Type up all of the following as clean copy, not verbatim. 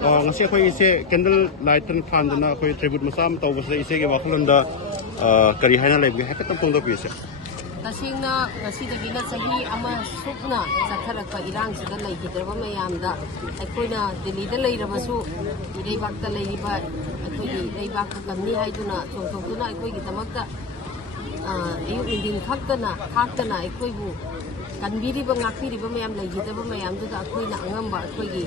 ngasi khoi ise candle light tan khan dana khoi tribute masam taw bas ise ge wakhlon da kari haina lebi ha ta tong da pi ise tasingna ngasi da gina sahi ama sukna satharak pa irang sida lai gidraba mayam da aikoina Delhi da lai rabasu irei bak ta lai riba aikoi irei bak ka kamni haiduna chongtuna aikoi gi tamakta ayu indin khaktana aikoi bu kanbiriba ngakiriba mayam lai gidaba mayam da aikoina angamba aikoi gi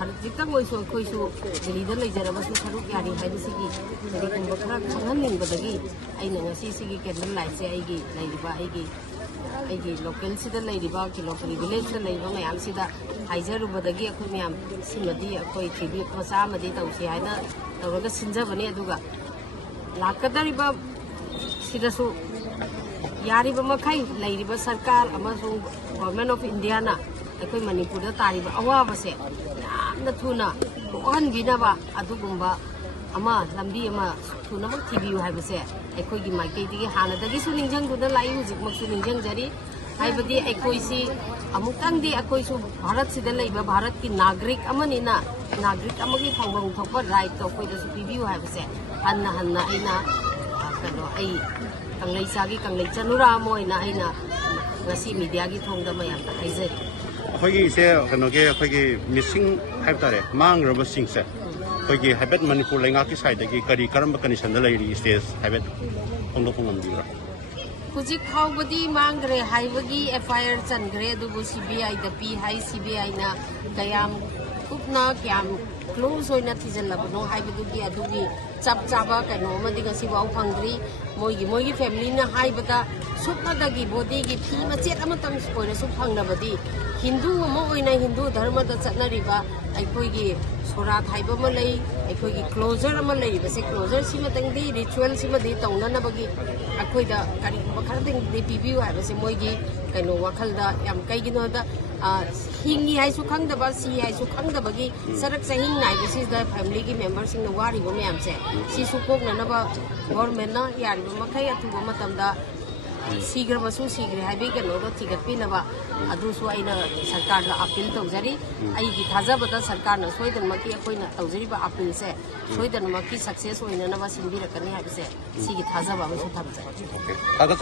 Harjitang oiso koisu Delhi lai jarabasu tharuk yari haibasigi Delhi khara khanganin badagi aina ngasi sigi candle light se aigi lairiba aigi local sida lairiba ki local village da laiba mayam sida haijaru badagi akoi mayam simadi akoi tribute masa amadi tausi haina tawraga sinjabani aduga lakadariba sidasu yariba makai lairiba sarkar amasung government of India na akoi Manipur da tariba awaba se na thuna ohan binaba adugumba ama lambi ama thuna mak thibiu haibase aikoi gi maikei digi hana dagi su ningjang duna lai hujik mak su ningjang jari haibadi aikoi si amukang di akoi su bharat sida laiba bharat ki nagrik amani na nagrik amagi phangwang thokpa right to koi da su thibiu haibase hanna aina kano ai kanglei sagi kanglei chanura moina aina ngasi media gi thongda mayam ta haijari khoi ise kanoge khoi missing haib tare mang roba sing se khoi habet Manipur lenga ki side gi kari karam condition da lai stage habet ongdo phongam dira hujik khawbadi mangre haibagi FIR changre dubu CBI da pi hai CBI na kayam kupna kyam close hoina thijalabno haibadu gi adugi chap chaba kano madi ngasi wau phangri moigi family na haibata sukna dagi body gi phi machet amatang koina su phangnabadi Hindu mo oina Hindu dharma da chatnariba aikoi gi sora thaiba ma lei aikoi gi closure ama lei base closure sima tangdi ritual sima di tongna na bagi aikoi da kari bakhar ding di bibiu ha base moi gi kaino wakhal da yam kai gi no da hingi hai su khang da ba si hai su khang da bagi sarak sahing nai base da family gi member sing na wari bo myam se si su kok na ba government na yari ba makai atu ba matam da Sigra masu sigre hai be kano ro tigat pi naba adu su aina sarkar da appeal tawjari ai gi thajabada sarkar na soidan maki akoina tawjari ba appeal se soidan maki success oina na ba sinbira kani ha bise sigi thajaba ba su thamjari